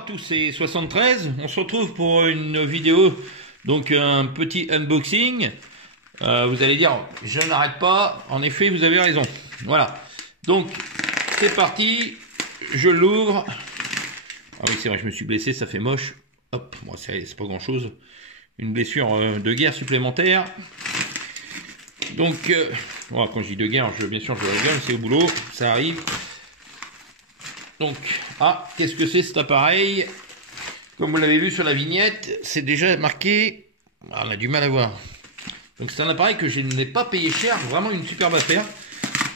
à tous, c'est 73. On se retrouve pour une vidéo, donc un petit unboxing. Vous allez dire, je n'arrête pas. En effet, vous avez raison. Voilà. Donc, c'est parti. Je l'ouvre. Ah oui, c'est vrai, je me suis blessé, ça fait moche. Hop, moi, c'est pas grand chose. Une blessure de guerre supplémentaire. Donc, voilà, quand je dis de guerre, bien sûr, je rigole, c'est au boulot, ça arrive. Donc, qu'est-ce que c'est cet appareil? Comme vous l'avez vu sur la vignette, c'est déjà marqué. On a du mal à voir. Donc, c'est un appareil que je n'ai pas payé cher, vraiment une superbe affaire.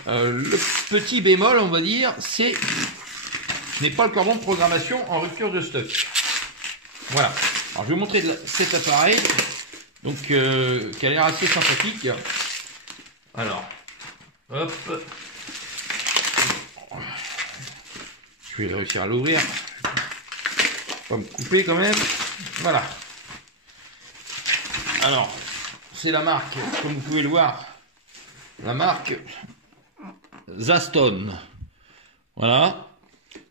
Le petit bémol, on va dire, c'est ce n'est pas le cordon de programmation en rupture de stock. Voilà. Alors, je vais vous montrer cet appareil, donc qui a l'air assez sympathique. Alors, hop. Je vais réussir à l'ouvrir. Pas me couper quand même. Voilà. Alors, c'est la marque, comme vous pouvez le voir, la marque Zaston. Voilà.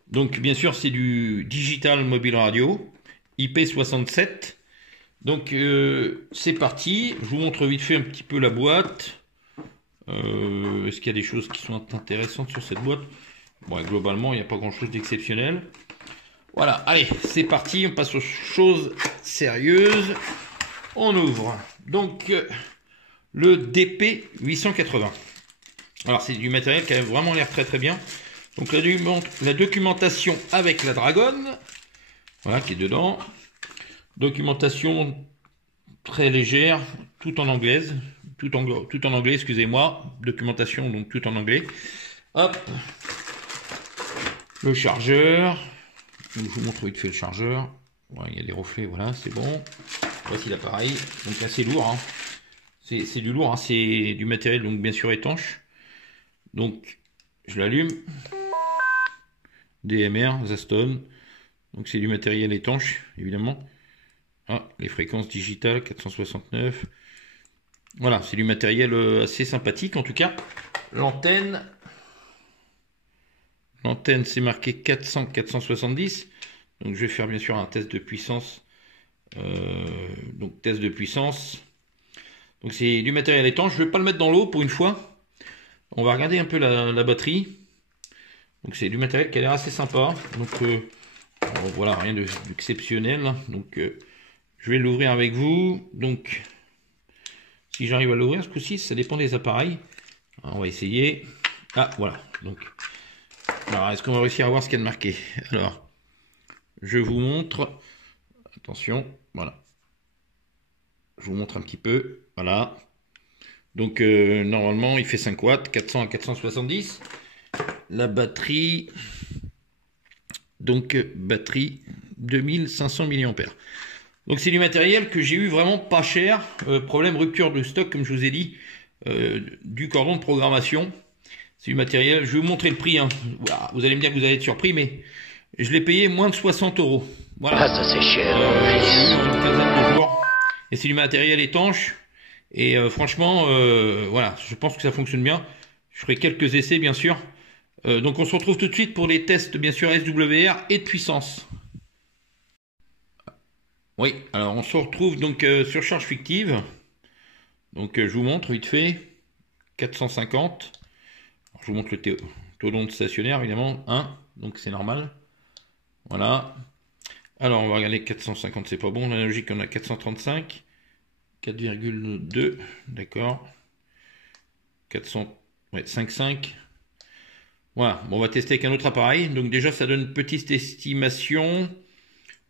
Donc, bien sûr, c'est du Digital Mobile Radio, IP67. Donc, c'est parti. Je vous montre vite fait un petit peu la boîte. Est-ce qu'il y a des choses qui sont intéressantes sur cette boîte? Bon, globalement, il n'y a pas grand-chose d'exceptionnel. Voilà, allez, c'est parti. On passe aux choses sérieuses. On ouvre. Donc, le DP880. Alors, c'est du matériel qui a vraiment l'air très très bien. Donc, la documentation avec la Dragon. Voilà, qui est dedans. Documentation très légère, tout en anglaise. Tout en anglais, excusez-moi. Documentation, donc tout en anglais. Hop. Le chargeur. Donc, je vous montre vite fait le chargeur. Ouais, il y a des reflets, voilà, c'est bon. Voici l'appareil. Donc assez lourd. Hein. C'est du lourd, hein. C'est du matériel, donc bien sûr étanche. Donc, je l'allume. DMR, Zaston. Donc c'est du matériel étanche, évidemment. Les fréquences digitales, 469. Voilà, c'est du matériel assez sympathique. En tout cas, l'antenne, c'est marqué 400, 470. Donc, je vais faire bien sûr un test de puissance. Donc, test de puissance. Donc, c'est du matériel étanche. Je ne vais pas le mettre dans l'eau pour une fois. On va regarder un peu la batterie. Donc, c'est du matériel qui a l'air assez sympa. Donc, voilà, rien d'exceptionnel. Donc, je vais l'ouvrir avec vous. Donc, si j'arrive à l'ouvrir ce coup-ci, ça dépend des appareils. Alors, on va essayer. Voilà. Donc, alors, est-ce qu'on va réussir à voir ce qu'il y a de marqué? Alors, je vous montre. Attention, voilà. Je vous montre un petit peu. Voilà. Donc, normalement, il fait 5 watts, 400 à 470. La batterie, donc, batterie 2500 mAh. Donc c'est du matériel que j'ai eu vraiment pas cher. Problème rupture de stock, comme je vous ai dit, du cordon de programmation. C'est du matériel, je vais vous montrer le prix. Hein. Vous allez me dire que vous allez être surpris, mais je l'ai payé moins de 60 €. Voilà. Ça c'est cher. Une quinzaine de jours. Et c'est du matériel étanche. Et franchement, voilà, je pense que ça fonctionne bien. Je ferai quelques essais, bien sûr. Donc on se retrouve tout de suite pour les tests, bien sûr, SWR et de puissance. Oui, alors on se retrouve donc sur charge fictive. Donc je vous montre vite fait. 450. Alors, je vous montre le taux d'onde stationnaire, évidemment. 1, donc c'est normal. Voilà. Alors on va regarder 450, c'est pas bon. L'analogique, on a 435. 4,2. D'accord. 400. Ouais, 5,5. Voilà. Bon, on va tester avec un autre appareil. Donc déjà, ça donne une petite estimation.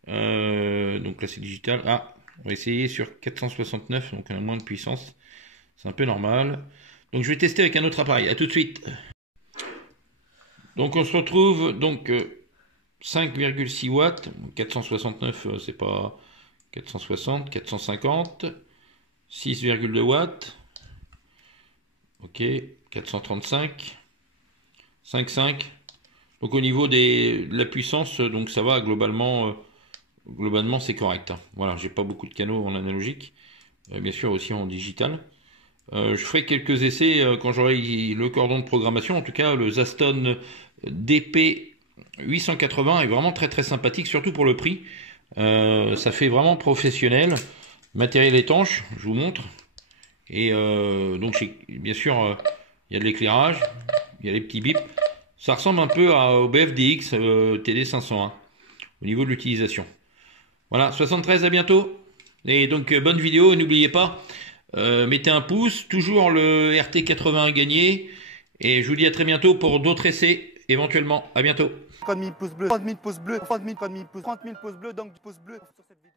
Donc là c'est digital. On va essayer sur 469, donc on a moins de puissance. C'est un peu normal. Donc je vais tester avec un autre appareil. À tout de suite. Donc on se retrouve donc 5,6 watts. 469, c'est pas 460, 450. 6,2 watts. Ok, 435. 5,5. Donc au niveau de la puissance, donc ça va globalement. Globalement, c'est correct. Hein. Voilà, j'ai pas beaucoup de canaux en analogique, bien sûr aussi en digital. Je ferai quelques essais quand j'aurai le cordon de programmation. En tout cas, le Zaston DP 880 est vraiment très très sympathique, surtout pour le prix. Ça fait vraiment professionnel. Matériel étanche, je vous montre. Et donc bien sûr, il y a de l'éclairage, il y a les petits bips. Ça ressemble un peu au BFDX TD501 au niveau de l'utilisation. Voilà, 73, à bientôt. Et donc bonne vidéo, n'oubliez pas, mettez un pouce, toujours le RT80 à gagner. Et je vous dis à très bientôt pour d'autres essais, éventuellement. À bientôt. 30 000 pouces bleus, 30 000 pouces bleus, 30 000 pouces bleus, donc pouces bleus sur cette vidéo.